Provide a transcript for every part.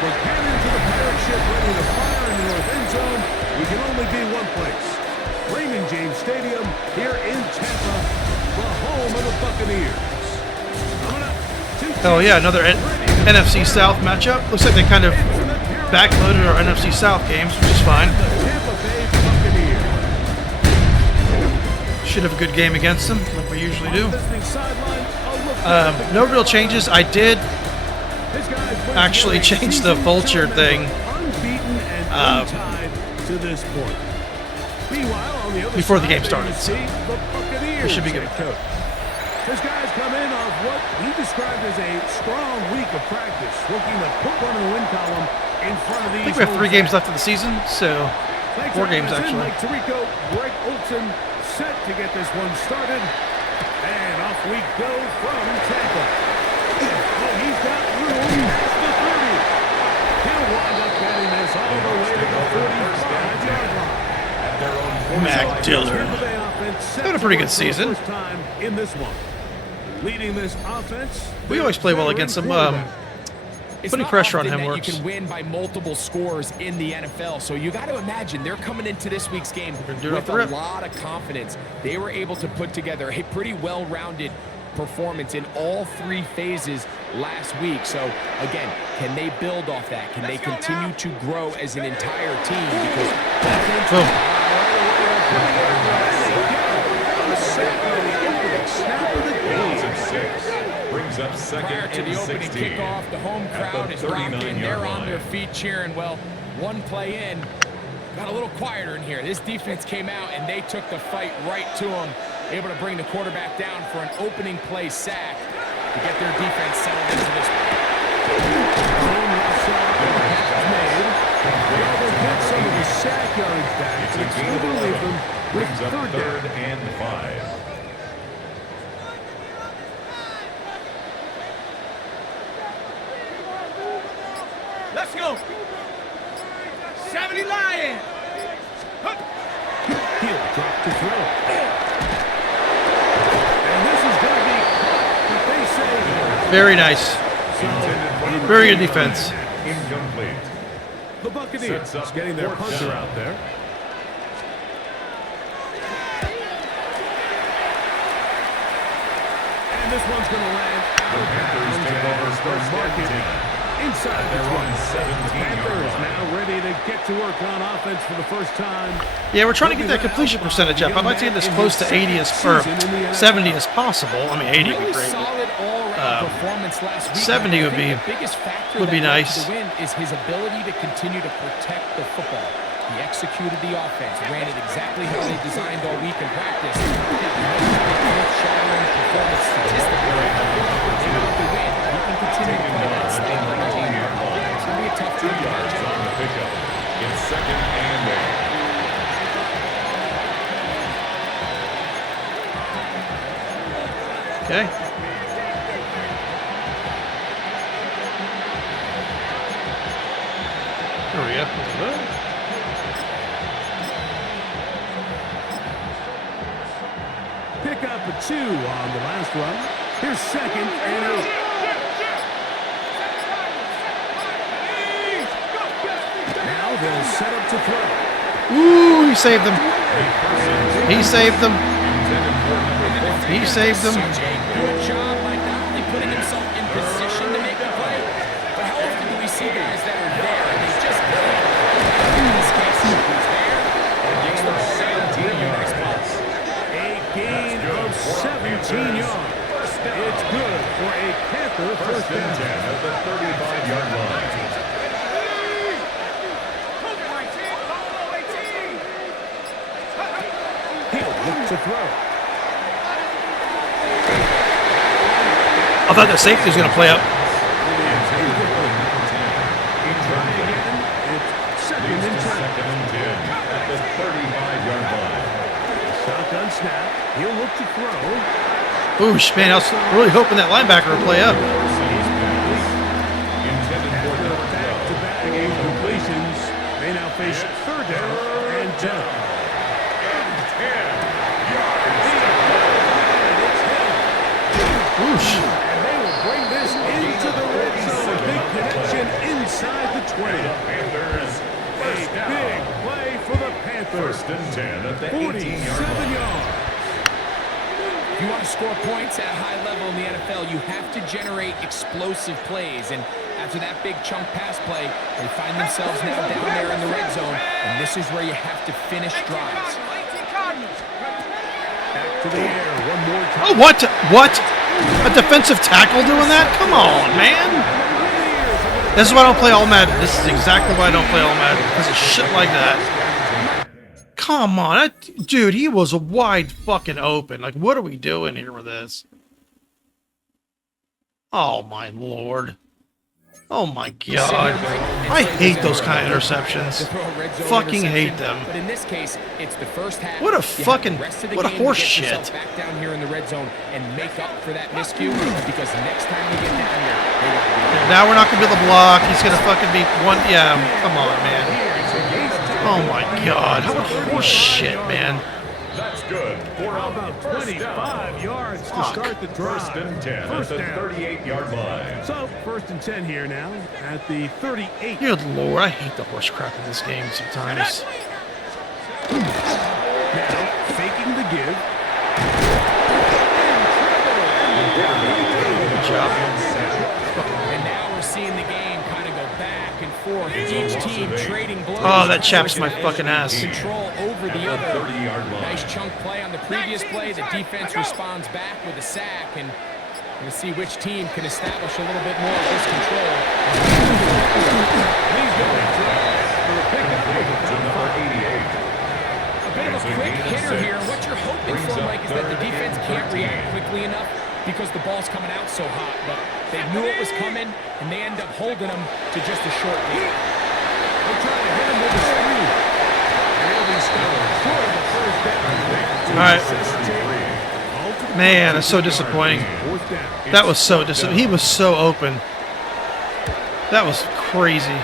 Get into the pirate ship ready to fire in the north end zone. We can only be one place. Raymond James Stadium here in Tampa, the home of the Buccaneers. Oh yeah, another NFC South matchup. Looks like they kind of backloaded our NFC South games, which is fine. Should have a good game against them, like we usually do. No real changes. I did actually change the vulture thing before the game started, so it should be good. This guy's come in off what he described as a strong week of practice, looking to put one in the win column in front of these. I think we have 3 games left of the season, so 4 games actually. Tirico, Greg Olsen set to get this one started, and off we go from Tampa. Oh, he's got room past the 30. He'll wind up getting this all the way to the 45-yard line. Mac Dillard had a pretty good season. In this one. Leading this offense. We always play well against them. Putting pressure on him works. You can win by multiple scores in the NFL, so you got to imagine they're coming into this week's game with a lot of confidence. They were able to put together a pretty well-rounded performance in all 3 phases last week. So again, can they build off that? Can they continue to grow as an entire team? Because brings up second prior to the opening kickoff, the home crowd is rocking. They're on their feet cheering. Well, one play in, got a little quieter in here. This defense came out and they took the fight right to them, able to bring the quarterback down for an opening play sack to get their defense settled into this. They'll get some of the sack yards back. It's a going to leave them with brings up third and 5. Let's go. 70 Lion. He'll drop to throw. And this is going to be what they say. Very nice. Very good defense. Incomplete. The Buccaneers getting their punter out there. And this one's going to land out of bounds as the market inside the 20. Panthers now ready to get to work on offense for the first time. Yeah, we're trying to get that completion percentage up. I'd like to get this close to 80 or 70 as possible. I mean, 80 would be great. 70 would be nice. The win is his ability to continue to protect the football. He executed the offense, ran it exactly how they designed all week in practice. Shattering performance statistically. The win, he can continue to play that style of game. It's going to be a tough time to match up. On the pickup. It's second and 8. Okay. There we go. Pick up a 2 on the last run. Here's second and 8. Now they'll set up to throw. Ooh, he saved them. He saved them. He saved them. Good job by not only putting himself in position to make the play, but how often do we see guys that are there and they just can't? In this case, he's there and makes them 17 yards plus. A gain of 17 yards. It's good for a Panther first down. 10 at the 35-yard line. He'll look to throw. I thought that safety was going to play up. Second and 10 at the 35-yard line. Shotgun snap. He'll look to throw. Oosh, man, I was really hoping that linebacker would play up. Back-to-back incompletions. They now face third down and 10. Oosh. And they will bring this into the red zone. A big connection inside the and 10 at the 18-yard 47 line. yards. If you want to score points at a high level in the NFL, you have to generate explosive plays. And after that big chunk pass play, they find themselves now down there in the red zone. And this is where you have to finish drives. Back to the air one more time. Oh, what? What? A defensive tackle doing that? Come on, man. This is why I don't play all Madden. This is exactly why I don't play all Madden. Because of shit like that. Come on. Dude, he was wide fucking open. Like, what are we doing here with this? Oh, my Lord. Oh, my God. I hate those kind of interceptions. Fucking hate them. But in this case, it's the first half. What a fucking, what a horse shit. Back down here in the red zone and make up for that miscue, because next time we get down here, they won't be. Now we're not going to be able to block. He's going to fucking be one. Yeah, come on, man. Oh, my God. How about horse shit, man? That's good. For About 25 yards to start the drive. First and 10 at the 38-yard line. So, first and 10 here now at the 38. Good Lord, I hate the horse crap in this game sometimes. Now, faking the give. Good job. And now we're seeing the game kind of go back and forth. Each team trading blows. Oh, that chaps my fucking ass. Control over the At the other. 30-yard line. Nice chunk play on the previous play. The defense responds back with a sack, and we're going to see which team can establish a little bit more of this control. To number 88. A bit of a quick hitter here. What you're hoping for, Mike, is that the defense can't react quickly enough because the ball's coming out so hot. But they knew it was coming, and they end up holding them to just a short lead. They're trying to hit him with a screen. All right. Man, that's so disappointing. That was so disappointing. He was so open. That was crazy.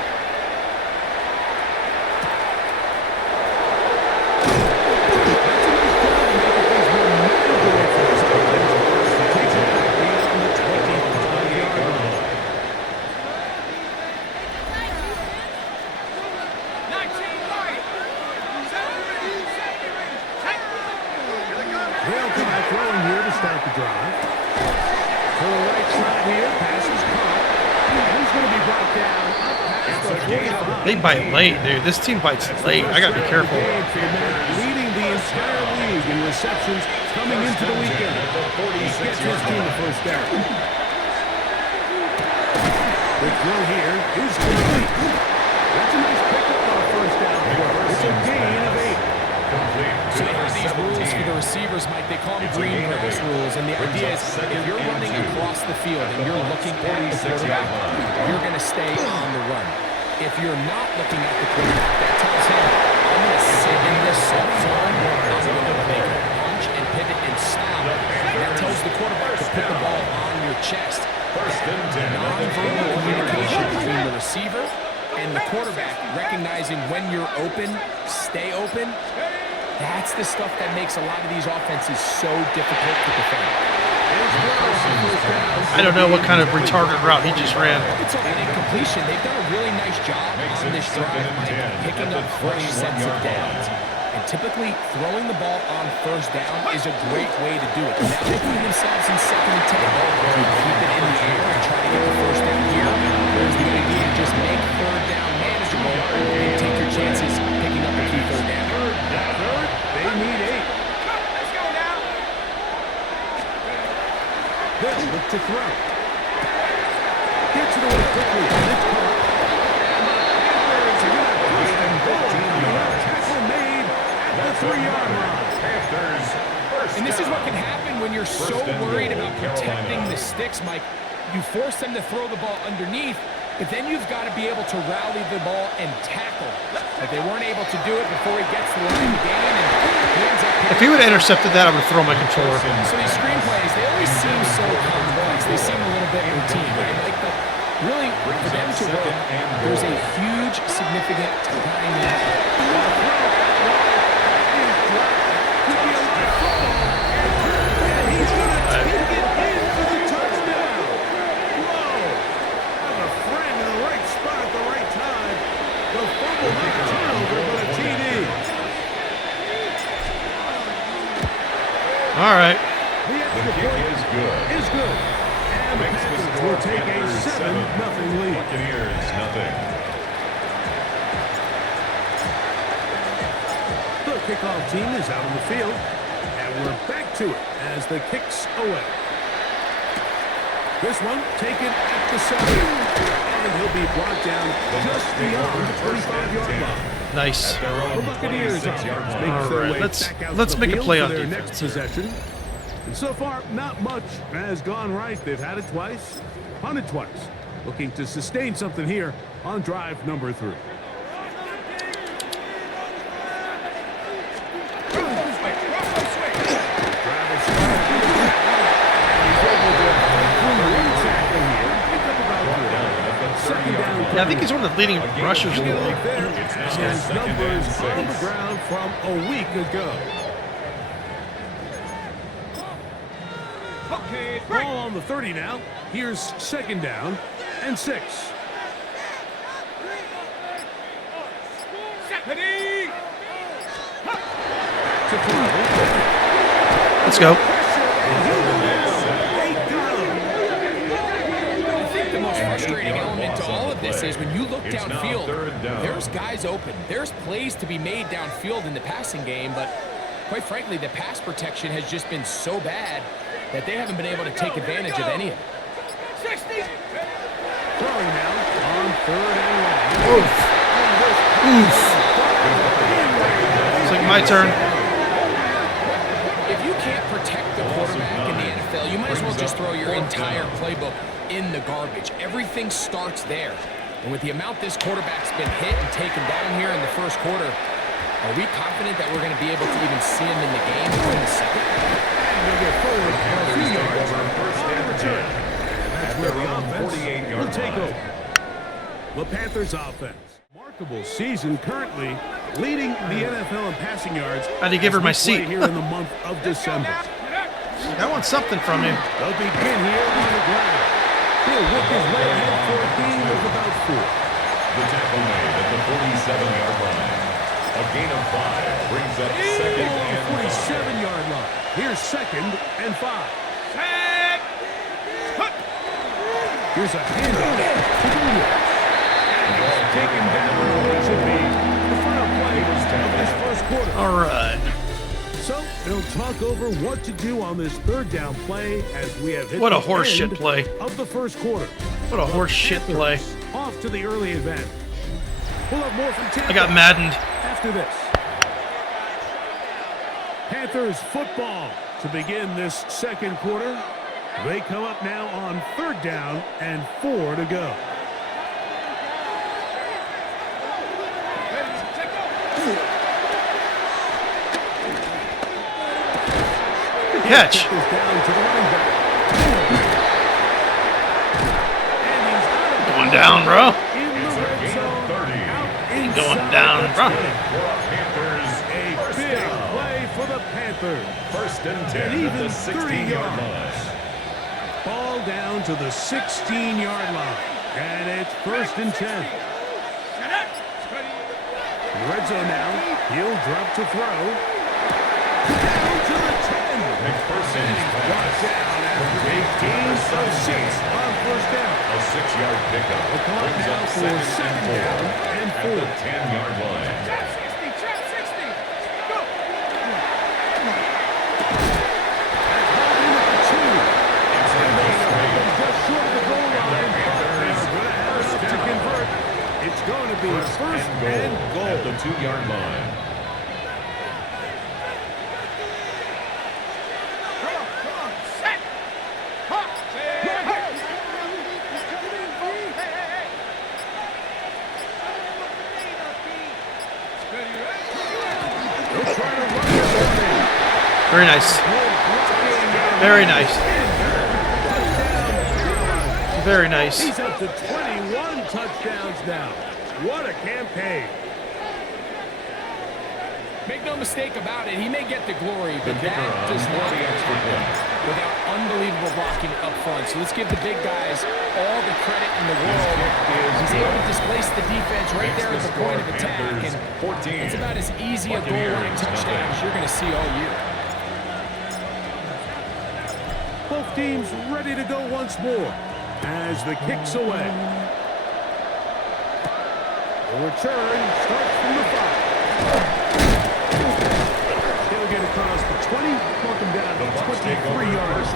They'll come out throwing here to start the drive. To the right side here, pass is caught. He's going to be brought down up past the 45. They bite late, dude. This team bites late. I gotta be careful. Leading the entire league in receptions coming into the weekend. He gets his team the first down. The throw here is complete. That's a nice pickup on a first down. It's a gain of 8. So they have these rules for the receivers, Mike. They call them green grass rules. And the idea is if you're running across the field and you're looking at the quarterback, you're going to stay on the run. If you're not looking at the quarterback, that tells him, I'm going to sit in this soft zone. I'm going to make a punch and pivot and stop. And that tells the quarterback to put the ball on your chest. Non-verbal communication between the receiver and the quarterback, recognizing when you're open, stay open. That's the stuff that makes a lot of these offenses so difficult to defend. I don't know what kind of retarded route he just ran. It's all that incompletion. They've done a really nice job on this drive, Mike, picking up fresh sets of downs. And typically, throwing the ball on first down is a great way to do it. Now they find themselves in second and 10. To keep it in the air and try to get the first down here, there's the idea to just make third down manageable and take your chances picking up the key third down. They need 8. Let's go now. They'll look to throw. Gets it away quickly. It's caught. Tackle made at the 3-yard line. And this is what can happen when you're so worried about protecting the sticks, Mike. You force them to throw the ball underneath, but then you've got to be able to rally the ball and tackle. If they weren't able to do it before he gets to the line of the game, and he ends up... If he would have intercepted that, I would have thrown my controller. So these screenplays, they always seem so complex. They seem a little bit routine, right? Like, but really, for them to work, there's a huge, significant timing. All right. The The extra kick point is good. is good. And the Makes the Panthers score will take a Panthers 7-0 lead. Buccaneers nothing. The kickoff team is out on the field, and we're back to it as the kick's away. This one taken at the 7, and he'll be brought down just beyond the 35-yard line. Nice. The Buccaneers makes their way let's- back out let's to the make a field play for on their defense next here. possession. And so far, not much has gone right. They've had it twice, punted twice. Looking to sustain something here on drive number 3. Yeah, I think he's one of the leading rushers in the league. His numbers on the ground from a week ago. Ball on the 30 now. Here's 2nd down and 6. Let's go. I think the most frustrating element to all of this is when you look downfield, there's guys open. There's plays to be made downfield in the passing game, but quite frankly, the pass protection has just been so bad that they haven't been able to take advantage of any of it. Throwing now on 3rd and 1. Oof. It's like my turn. If you can't protect the quarterback in the NFL, you might as well just throw your entire playbook in the garbage. Everything starts there. And with the amount this quarterback's been hit and taken down here in the first quarter, are we confident that we're going to be able to even see him in the game in the second? We'll get forward a few yards on return. That's where the offense will take over. The Panthers offense. Remarkable season currently, leading the NFL in passing yards. I had to give her my as we play seat. here in the month of December. I want something from you. They'll begin here on the ground. He'll work his way ahead for a gain of about 4. The tackle made at the 47-yard line. A gain of 5 brings up 2nd and 47-yard line. Here's 2nd and 5. Here's a handoff. Taken down what should be the final play of this first quarter. All right. So they'll talk over what to do on this 3rd down play as we have hit What a the horse shit end play. of the first quarter. What a horse shit play. Off to the early advance. We'll have more from Tampa I got maddened. after this. Panthers football to begin this second quarter. They come up now on 3rd down and 4 to go. Catch. Is down to the running back. And he's out of Going down, bro. in the red zone. 30. Ain't going down, bro. Panthers. A big play for the Panthers. 1st and 10 And at even the 30 16-yard yards. line. Ball down to the 16-yard line. And it's 1st and 10. In the red zone now. He'll drop to throw. Down to the 10. McPherson's pass. Down after a gain of 6 on 1st down. A 6-yard pickup clock brings now up for 2nd second and 4 down and at 4. the 10-yard line. Just short of the goal line. They're going to have enough to convert. It's going to be 1st and goal. At the 2-yard line. Very nice. Very nice. Very nice. He's up to 21 touchdowns now. What a campaign. Make no mistake about it, he may get the glory, but kicker that on does not the extra point. without unbelievable blocking up front. So let's give the big guys all the credit in the world. He's able to displace the defense right there at the point of attack, and 14. it's about as easy a goal line touchdown as you're going to see all year. team's ready to go once more as the kick's away. The return starts from the 5. He'll get across the 20, walk him down to 23 yards.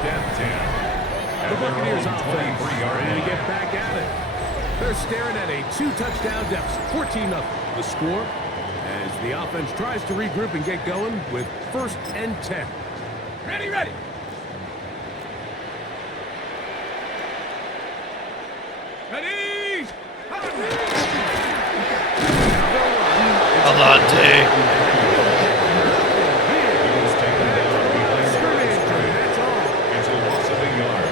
The Buccaneers offense ready to get back at it. They're staring at a 2-touchdown deficit, 14-0. The score as the offense tries to regroup and get going with 1st and 10. Ready, ready. Ready. Alante.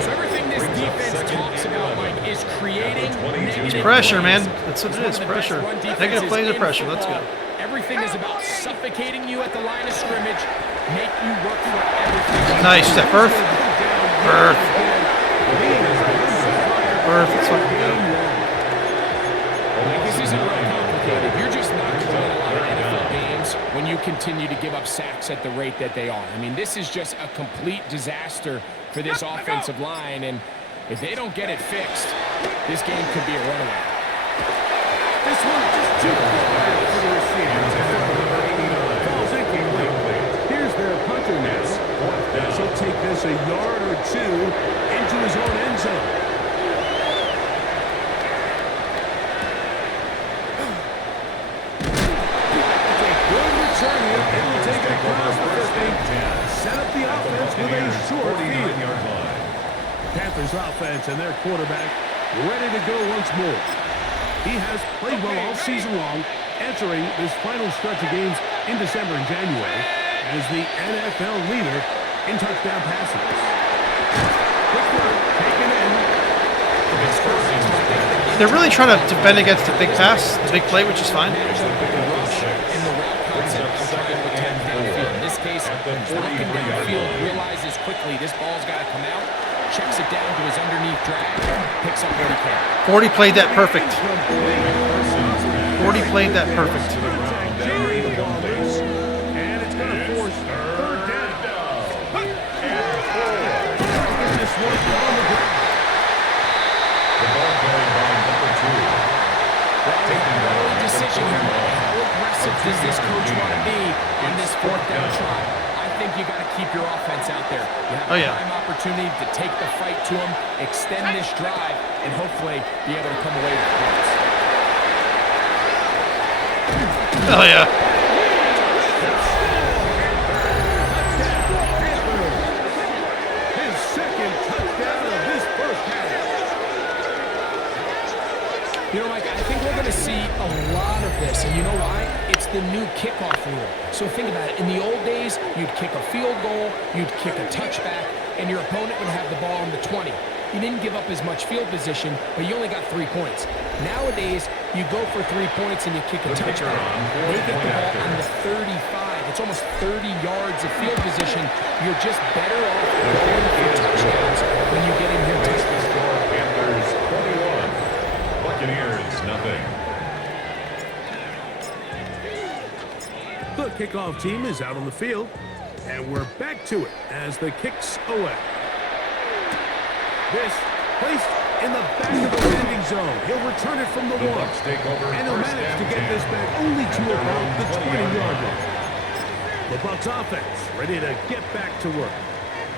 So everything this defense talks about, Mike, is creating negative Pressure, man. That's what It's it one is. of the best Pressure. run defenses Negative plays of in pressure. Let's go. football. Everything is about suffocating you at the line of scrimmage, make you work for everything. Nice. Is that Firth? Firth. Firth. It's fucking good. Like, this isn't real complicated. You're just not going to win a lot of NFL games when you continue to give up sacks at the rate that they are. I mean, this is just a complete disaster for this offensive line, and if they don't get it fixed, this game could be a runaway. This one just too far for the receiver. Falls incomplete. Here's their punter now. He'll take this a yard or two into his own end zone. Good return here. He'll take it across the 50. Set up the offense with a short field. Panthers offense and their quarterback ready to go once more. He has played well all season long, entering this final stretch of games in December and January as the NFL leader in touchdown passes. Quick work, taken in. They're really trying to defend against the big pass, the big play, which is fine. In the route concept, I'm trying to attend downfield. In this case, looking downfield, realizes quickly this ball's got to come out, checks it down to his underneath drag, picks up what he can. 40 played that perfect. 40 played that perfect. And it's going to force third down. This one on the ground. Decision here. How aggressive does this coach want to be on this 4th down try? I think you got to keep your offense out there. You have a prime opportunity to take the fight to him, extend this drive, and hopefully be able to come away with points. Oh yeah. His second touchdown of this first half. You know, Mike, I think we're going to see a lot of this, and you know why? It's the new kickoff rule. So think about it. In the old days, you'd kick a field goal, you'd kick a touchback, and your opponent would have the ball on the 20. You didn't give up as much field position, but you only got 3 points. Nowadays, you go for 3 points and you kick a touchdown. They get the ball on the 35. It's almost 30 yards of field position. You're just better off going for touchdowns when you get in here touchdowns. Panthers 21, Buccaneers nothing. The kickoff team is out on the field, and we're back to it as the kick's away. This placed in the back of the landing zone. He'll return it from the 1. Bucs take over And he'll first manage and to get 10. this back only to about the 20-yard line. The Bucs offense ready to get back to work.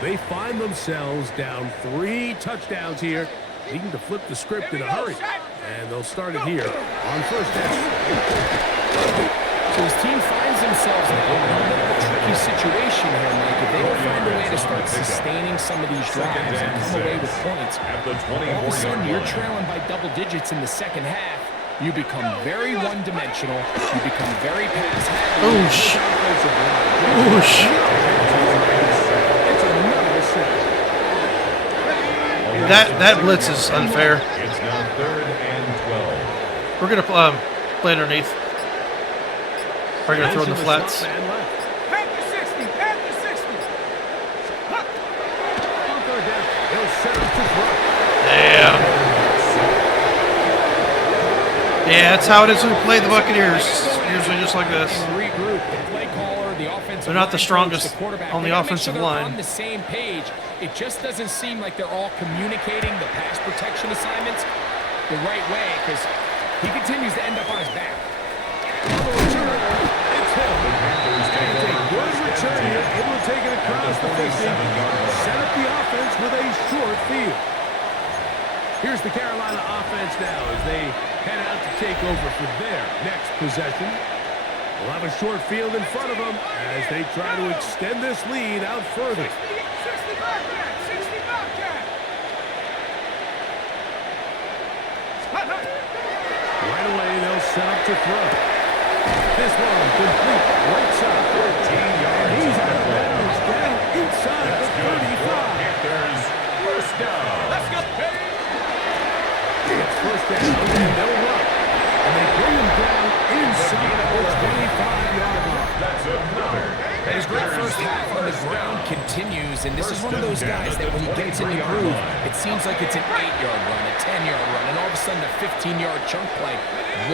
They find themselves down 3 touchdowns here, needing to flip the script in a hurry. And they'll start it here on first down. So his team finds themselves in a little bit of a tricky situation here, Mike. If they don't find a way to start sustaining some of these drives and come away with points, At the all of a sudden 24-yard you're line. trailing by double digits in the second half. You become very one-dimensional. You become very pass-happy. Oosh. Oosh. It's another sack. That blitz is unfair. It's now 3rd and 12. We're gonna play underneath. We're gonna throw in the flats. Panther 60. Panther 60. He'll set up to throw. Damn. Yeah, that's how it is when we play the Buccaneers. Usually just like this. Regroup. The play caller, the offensive They're not the line coach, strongest the quarterback. on the They gotta make offensive sure they're line. on the same page. it just doesn't seem like they're all communicating the pass protection assignments the right way because he continues to end up on his back. On the return, it's him. And it's a good return here, able to take it across the 50. Set up the offense with a short field. Here's the Carolina offense now as they head out to take over for their next possession. They'll have a short field in front of them as they try to extend this lead out further. 60 Bobcat! 60 Bobcat! Right away, they'll set up to throw. This one complete right side. 13 yards. He's out of bounds down inside the 35. Panthers, first down. Let's go! It's first down and no run. And they bring him down inside the 25-yard line. That's another. His great first half on the ground continues, and this is one of those guys that when he gets in the groove, it seems like it's an 8-yard run, a 10-yard run, and all of a sudden a 15-yard chunk play,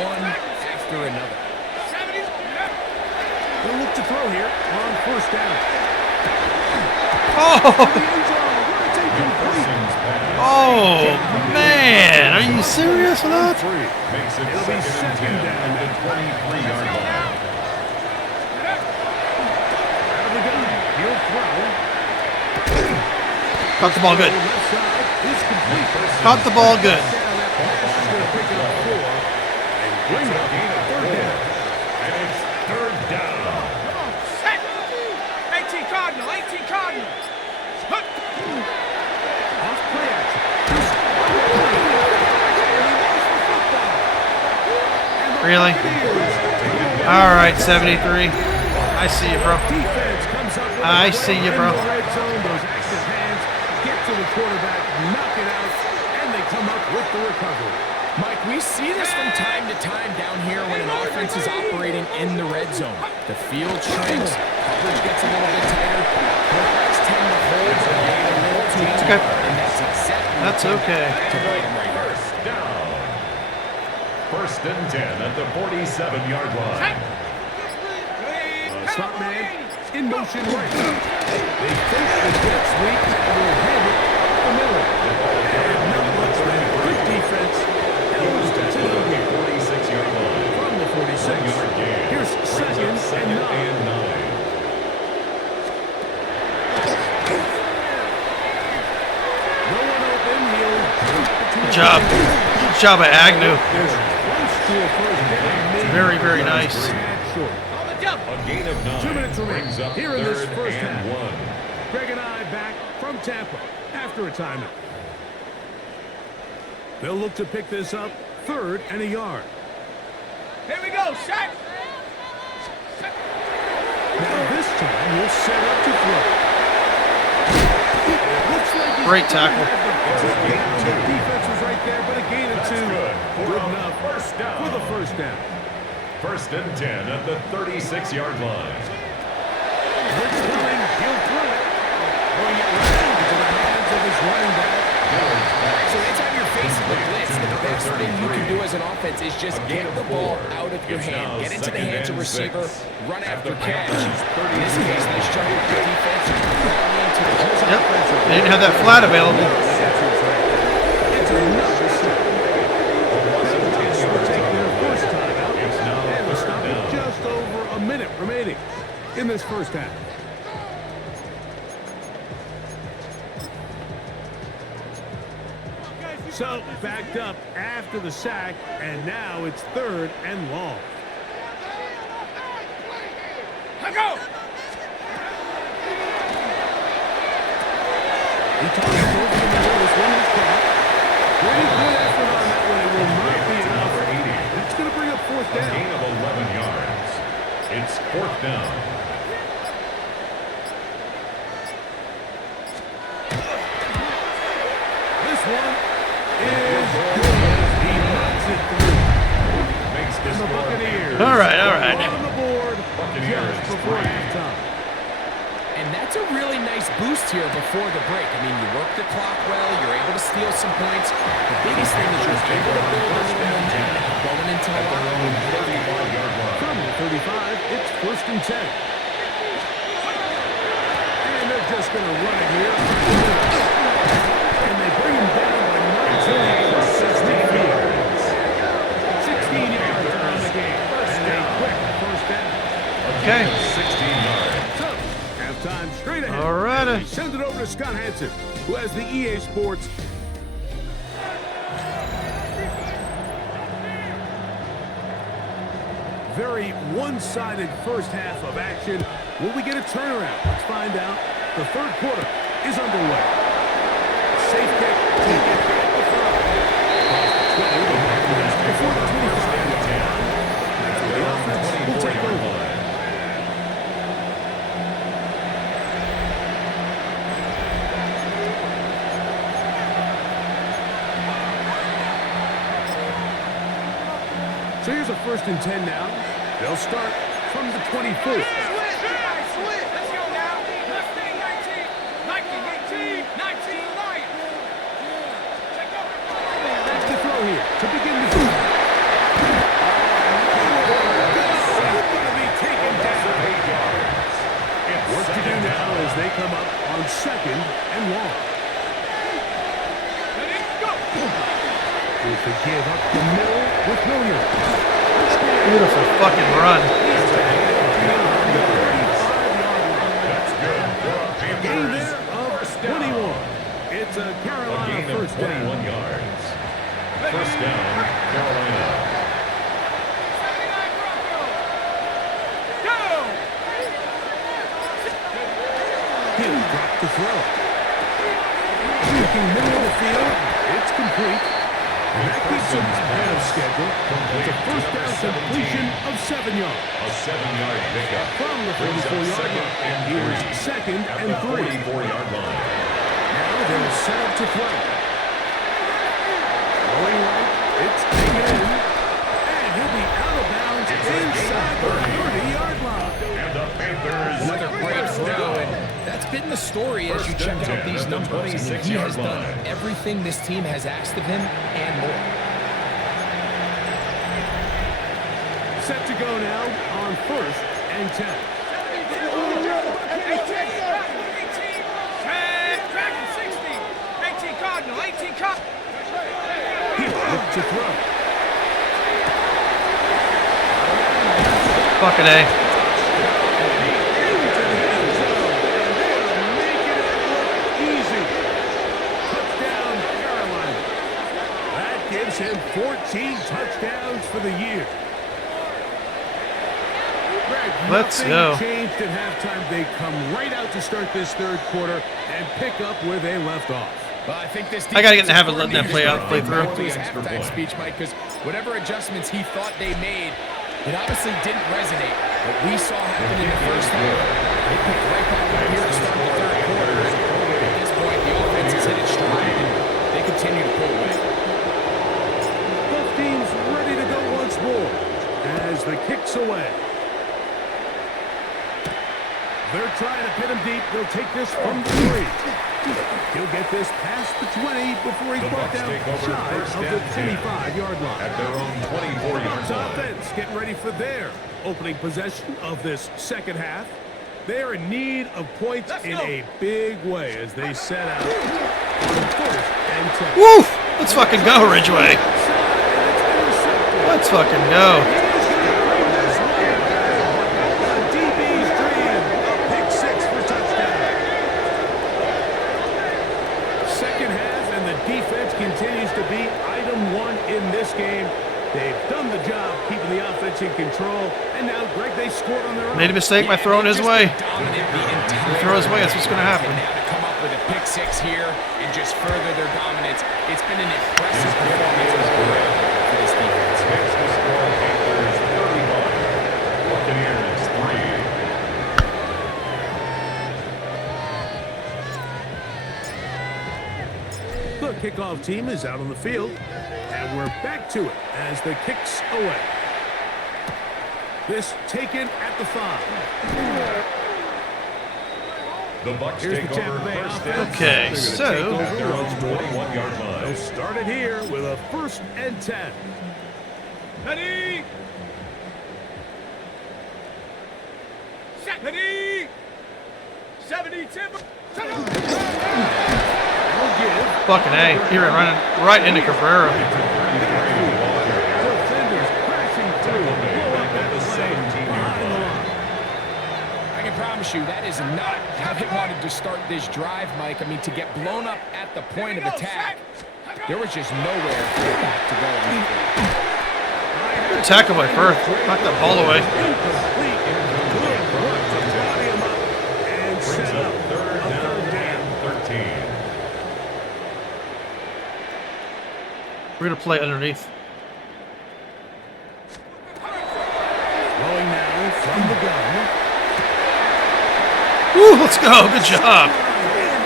one after another. They'll look to throw here on first down. Oh, man. Are you serious with that? Makes it It'll be second down at the 23-yard line. Out of the gun. He'll throw. Caught the ball good. Left side is complete. Caught the ball good. That pass is going to pick it up 4 and bring it up third down. And it's third down. Come on, set! 18 Cardinal, 18 Cardinal! Off play action. Really? All right, 73. I see you, bro. Defense comes up with I see you, bro. in the red zone. Those active hands get to the quarterback, knock it out, and they come up with the recovery. Mike, we see this from time to time down here when an offense is operating in the red zone. The field shrinks, coverage gets a little bit tighter, quarterbacks tend to hold the ball a little too long, Okay. and that's exactly That's okay. to bite him right here. First down. First and 10 at the 47-yard line. Slot man in motion right now. They think the jet sweep and will hand it the middle. And not much man. Good defense. Ellis to the 46-yard line. from the 46. Here's second and 9. No one open. He'll Good job. Good job by Agnew. There's close to a first down. Very, very nice. Short. On the jump! A gain of 9 2 minutes remaining brings up here in this third first and half. 1. Greg and I back from Tampa after a timeout. They'll look to pick this up third and a yard. Here we go, set! Now this time we'll set up to throw. Looks like he's Great tackle. The defense was right there, but a gain of 2. good. Good enough First down. for the first down. First and 10 at the 36-yard line. Blitz coming, he'll throw it. Throwing it right into the hands of his running back. So anytime you're facing the blitz, the best thing you can do as an offense is just get the ball out of your hand. Get into the hands of receiver, run after catch. In this case, they struggled with the defense. Yep. They didn't have that flat available. It's another set. Celtics will take their first time out. And we'll stop with just over a minute remaining in this first half. So, backed up after the sack, and now it's third and long. Let's go! He tosses it over the middle. This one is caught. Pretty good effort on that one. It will not be enough. That's going to bring up fourth A down. gain of 11 yards. It's fourth down. This one is good. He knocks it through. Makes this And the Buccaneers All right, all right. on the board Buccaneers just before 3. halftime. And that's a really nice boost here before the break. I mean, you work the clock well, you're able to steal some points. The biggest thing is you're able to build a little momentum going into the locker room. 35-yard line. From the 35, it's first and 10. And they're just going to run it here. Okay. 16 yards. So, halftime straight ahead. Alrighty. Send it over to Scott Hansen, who has the EA Sports. Very one-sided first half of action. Will we get a turnaround? Let's find out. The third quarter is underway. Safe kick. Take it at the 5. Before the 25. The offense will take over. So here's a 1st and 10 now. They'll start from the 24. Let's go now. Mustang 19, 19, 18, 19, light. That's the throw here to begin the game. Going to be taken down. Work to do now as they come up on 2nd and long. With the give up the middle with Williams. Beautiful fucking run. That's good. Gain there of 21. It's a Carolina Gain of first down. 21 yards. First down, Carolina. He'll drop the throw. Looking middle of the field. It's complete. And that keeps him ahead of schedule. It's a first down completion of 7 yards. A 7-yard pickup. From the Brings up 44-yard second line. and Here's 3. 2nd At and the 3. 44-yard line. Now they'll set up to throw. Going right. It's taken in. And he'll be out of bounds inside the 30-yard line. And the Panthers. Another great throw, and that's been the story as you check out these numbers. I mean, he has done everything this team has asked of him and more. Set to go now on 1st and 10. 18 Cardinal, 18 Cardinal. He'll look to throw. Fucking A. Easy. Touchdown, Carolina. That gives him 14 touchdowns for the year. Greg, Let's nothing go. changed at halftime. They come right out to start this third quarter and pick up where they left off. Well, I think this I gotta get in the habit of letting that play through. To his halftime speech, Mike, because whatever adjustments he thought they made, it obviously didn't resonate. What we saw happen in the first half, they picked right back up here to start the third quarter. At this point, the offense has hit its stride, and they continue to pull away. Both teams ready to go once more as the kick's away. They're trying to pin him deep. They'll take this from the 3. He'll get this past the 20 before he's brought down shy of the 25-yard line. At their own 24-yard Bucs line. offense getting ready for their opening possession of this second half. They're in need of points in a big way as they set out on 1st and 10. Woo! Let's fucking go, Ridgeway. Let's fucking go. Continues to be item 1 in this game. They've done the job keeping the offense in control, and now, Greg, they scored on their own. Made a mistake by throwing his way. You throw his way, that's what's gonna happen. Now to come up with a pick 6 here and just further their dominance. It's been an impressive performance overall for this defense. Makes the score Panthers 31. Buccaneers 3. The kickoff team is out on the field, and we're back to it as the kick's away. This taken at the 5. The Bucs Here's take the Tampa over Bay first offense. down. Okay, They're so- gonna take At over their own once more. 21-yard line. They'll start it here with a 1st and 10. Ready? Set. Ready? 70 Timber. They'll give. Fucking A. He ran running right into Cabrera. Defenders crashing through. Blow up that the play 17-yard behind the line. promise you, that is not how they wanted to start this drive, Mike. I mean, to get blown up at the point of attack, there was just nowhere for it to go. Good tackle by Firth. Knock that ball away. Brings up third down and 13. We're going to play underneath. Going now from the gun. Woo, let's go. Good job.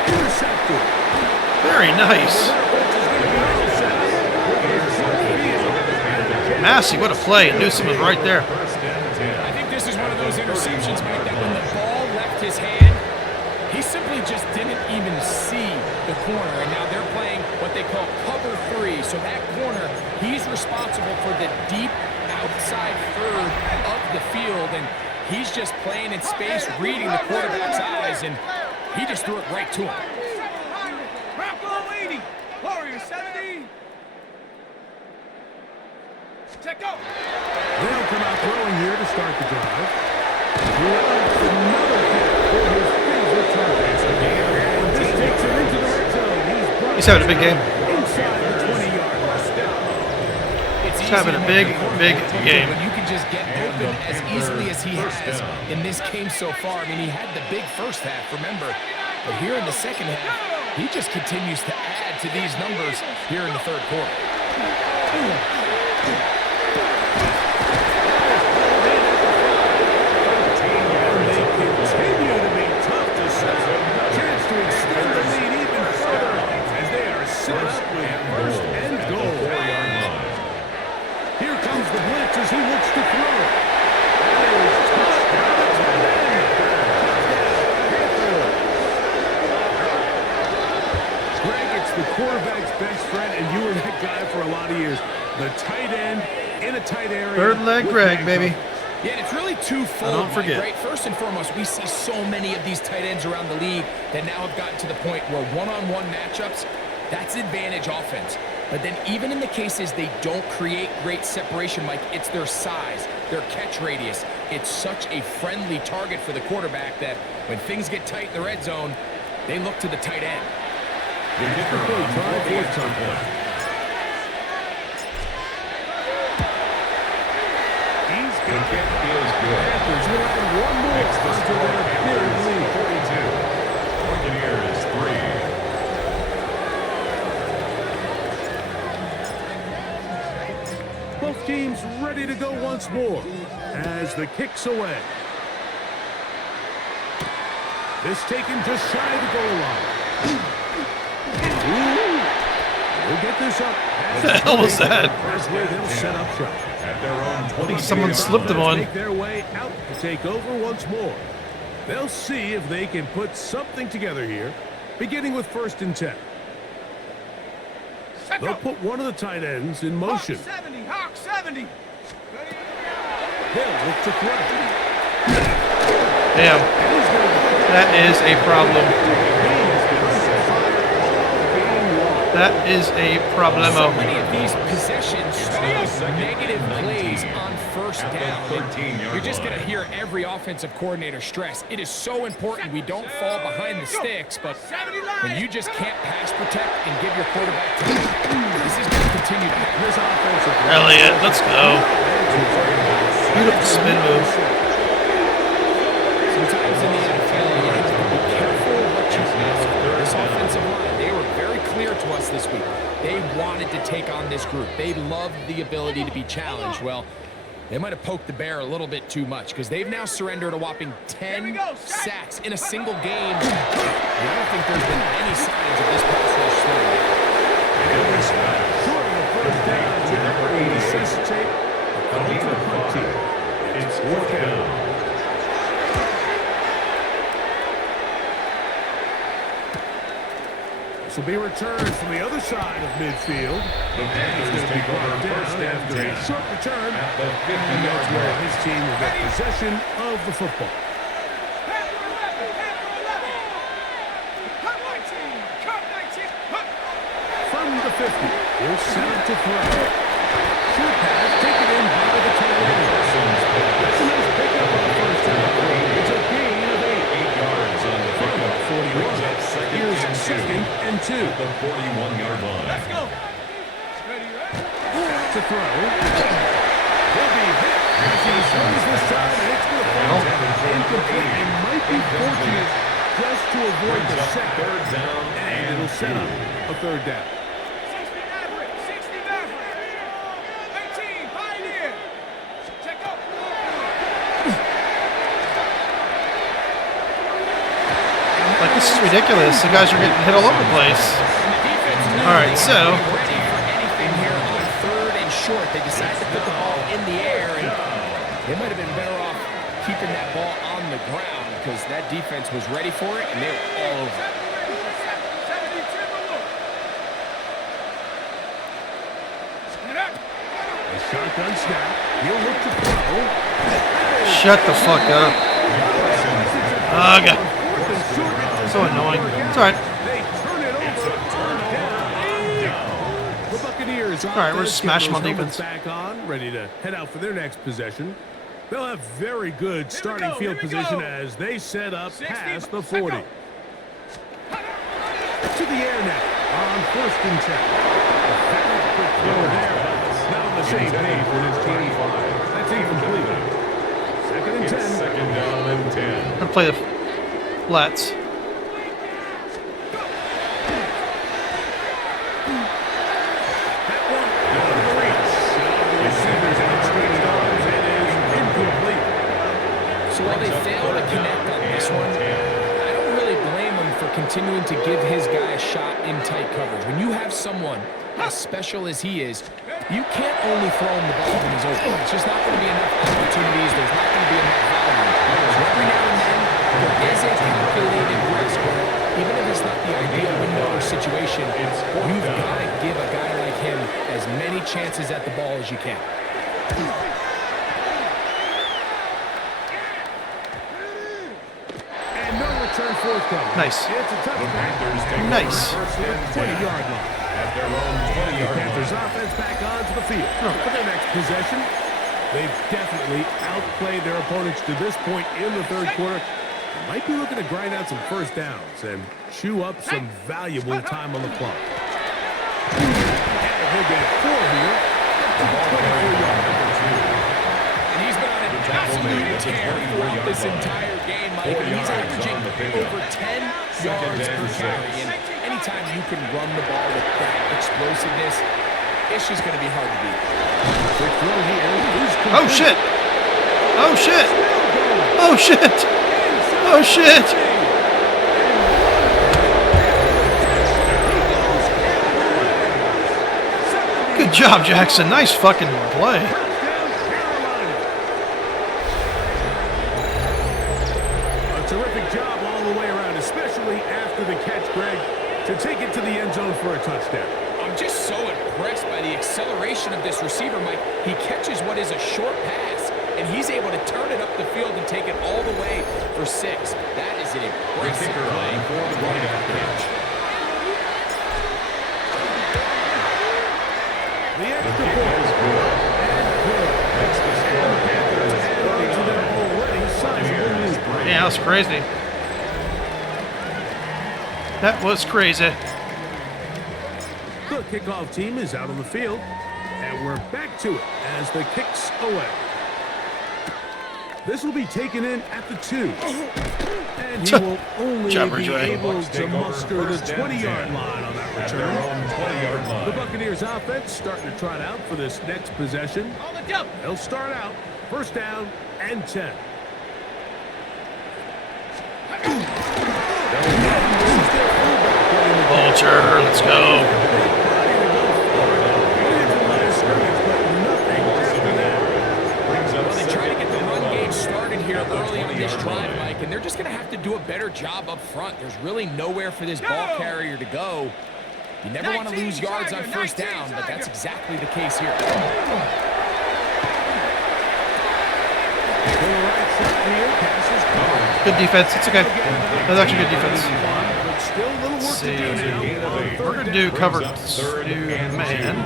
Intercepted. Very nice. Massey, what a play. Newsom was right there. I think this is one of those interceptions, Mike, that when the ball left his hand, he simply just didn't even see the corner. And now they're playing what they call cover 3. So that corner, he's responsible for the deep outside third of the field. And he's just playing in space, reading the quarterback's eyes, and he just threw it right to him. Bronco 80. Warrior 70. Check go. They'll come out throwing here to start the drive. Another hit for his favorite target. And this takes him into the red zone. He's having a big game. Inside the 20-yard line. It's He's having a big, big game. When you can just get open as easily as he has in this game so far. I mean, he had the big first half, remember. But here in the second half, he just continues to add to these numbers here in the third quarter. Continue to be tough to set. Chance to extend the lead even further as they are set up with first and goal. Here comes the blitz as he looks to throw. That is touchdown to them. Greg, it's the quarterback's best friend, and you were that guy for a lot of years. The tight end in a tight area. Third leg Greg, baby. Yeah, and it's really twofold. Don't forget. Right? First and foremost, we see so many of these tight ends around the league that now have gotten to the point where one-on-one matchups, that's advantage offense. But then even in the cases they don't create great separation, Mike, it's their size, their catch radius. It's such a friendly target for the quarterback that when things get tight in the red zone, they look to the tight end. The kicker on the extra point. The kick is good. Panthers will add one more Makes the onto score their big lead. Buccaneers 3. Both teams ready to go once more as the kick's away. This taken just shy of the goal line. We'll get this up. What the hell was that? That's where they'll set up shop. At their own 20. I think someone slipped him on. Make their way out to take over once more. They'll see if they can put something together here, beginning with 1st and 10. They'll put one of the tight ends in motion. Hawk 70. Hawk 70. They'll look to throw. Damn. That is a problem. That is a problemo. So many of these possessions start negative plays on first down. You're just going to hear every offensive coordinator stress. It is so important we don't fall behind the sticks, but when you just can't pass protect and give your quarterback time, this is going to continue to happen. This offensive Elliott, let's go. Beautiful spin move. Sometimes in the NFL, you have to be careful what you ask for. This offensive line, they were very clear to us this week. They wanted to take on this group. They loved the ability to be challenged. Well, they might have poked the bear a little bit too much because they've now surrendered a whopping 10 sacks in a single game. And I don't think there's been any signs of this pass rush slowing. short of the first down to number 86 tape. It's 4th down. This will be returned from the other side of midfield. The Panthers take over first and After a 10 short return, at the and that's 50-yard where line. his team will get possession of the football. From the 50, he'll set up to throw. Short pass taken in by the tight end. That's a nice pickup on the first down. It's a gain of 8. and 2. At the 41-yard line. Let's go. Ready, ready. Back to throw. He'll be hit as he throws this time, and it's going to fall incomplete. It might be fortunate just to avoid the sack. Third down, And it'll set up a third down. 60 Maverick. 60 Maverick. 18 Pioneer. Check out. Like, this is ridiculous. The guys are getting hit all over the place. All right, so Ready for anything here on third and short. They decided to put the ball in the air, and they might have been better off keeping that ball on the ground because that defense was ready for it, and they were all over it. 70 Timberwolves. A shotgun snap. He'll look to throw. shut the fuck up. Ugh. So annoying. It's all right. They turn it over. The Buccaneers. All right, we're just smashing on defense. Back on, ready to head out for their next possession. They'll have very good starting field position as they set up past the 40. To the air now on 1st and 10. Quick throw there. Not on the same page with his 25. That's incomplete. 2nd and 10. Second down and 10. I'm gonna play the flats. That one out of the reach. The receiver's outstretched arms. It is incomplete. So while they fail to connect on this one, I don't really blame him for continuing to give his guy a shot in tight coverage. When you have someone as special as he is, you can't only throw him the ball when he's open. It's just not going to be enough opportunities. There's not going to be enough volume. So every now and then, there is a calculated risk where, even if it's not the ideal window or situation, you've got to give a guy like him as many chances at the ball as you can. And no return forthcoming. Nice. It's a touchback. Nice. 20-yard line. At their own 20-yard Panthers line. offense back onto the field. For their next possession, they've definitely outplayed their opponents to this point in the third quarter. Might be looking to grind out some first downs and chew up some valuable time on the clock. And he'll get 4 here. And He's been on an absolute tear throughout this entire game, Mike. And he's averaging over 10 yards per carry. And anytime you can run the ball with that explosiveness, it's just going to be hard to beat. quick throw here. Oh shit! Oh shit! Oh shit! Oh shit! Good job, Jackson. Nice fucking play. A terrific job all the way around, especially after the catch, Greg, to take it to the end zone for a touchdown. I'm just so impressed by the acceleration of this receiver, Mike. He catches what is a short pass, and he's able to turn it up the field and take it all the way for 6. That is an impressive play for the running back. The extra point is good. And good. Makes the score. Panthers add on to their already sizable lead. Yeah, that was crazy. That was crazy. The kickoff team is out on the field, and we're back to it as the kick's away. This will be taken in at the 2. And he will only be able to muster the 20-yard line on that return. The Buccaneers offense starting to trot out for this next possession. They'll start out 1st down and 10. Vulture, let's go. Well, they try to get the run game started here early on this drive, Mike, and they're just going to have to do a better job up front. There's really nowhere for this ball carrier to go. You never want to lose yards on 1st down, but that's exactly the case here. Good defense. It's okay. That's actually good defense. Let's see. We're going to do cover 2 man.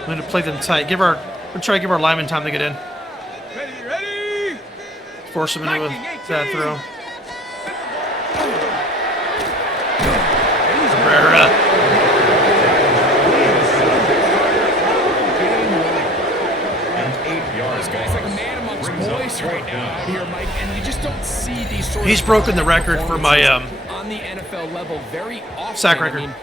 I'm going to play them tight. We'll try to give our linemen time to get in. Ready. Force them into a bad throw. sacks right now out here, Mike, and you just don't see these sort He's of broken the record for my on the NFL level very often. sack record. I mean,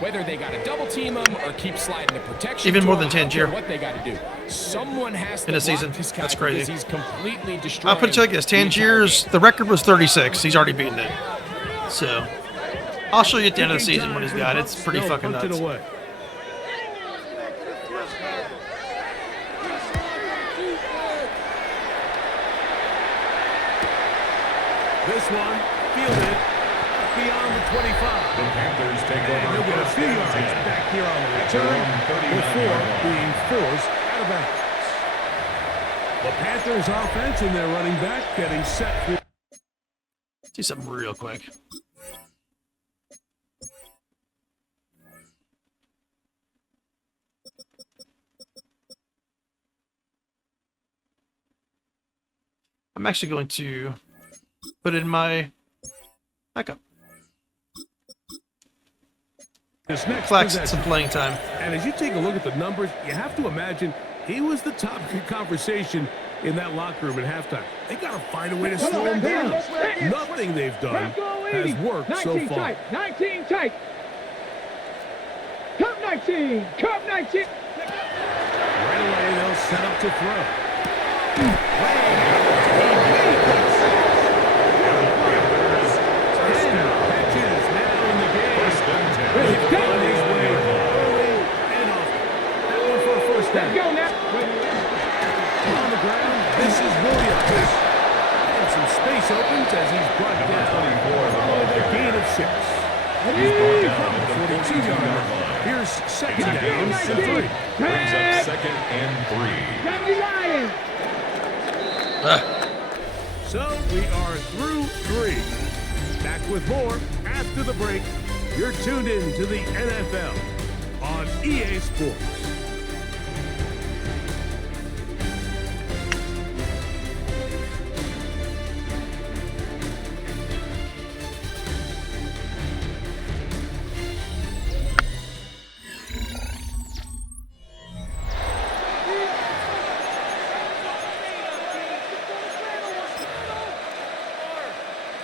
whether they got to double team him or keep sliding the protection, Even more than I don't care Tangier. what they got to do. Someone has to In a block season. this guy That's crazy. because he's completely destroying. I'll put it like this: Tangier's the record was 36. He's already beaten it. So I'll show you at the end of the season what he's got. It's pretty fucking nuts. This one, fielded beyond the 25. The Panthers take And over he'll get a first few and yards 10. back here on the At their return own 39 before yard line. being forced out of bounds. The Panthers offense and their running back getting set for... See something real quick. I'm actually going to put in my backup. This next Flex possession. some playing time. And as you take a look at the numbers, you have to imagine he was the topic of conversation in that locker room at halftime. They got to find a way to slow him down. Nothing they've done has worked so far. Tight, 19 tight. Come 19. Come 19. Right away, they'll set up to throw. Catches now in the game. First and 10. He's on his way early and often. That one for a first down. Go now. On the ground, this is Williams. And some space opens as he's brought Number down. 24 of the ball A carrier. gain of 6. He's brought down at the 42-yard 42-yard line. line. Here's second It's a gain down of and 3. 7. Brings up second and 3. Johnny Lions. So we are through 3. Back with more after the break. You're tuned in to the NFL on EA Sports.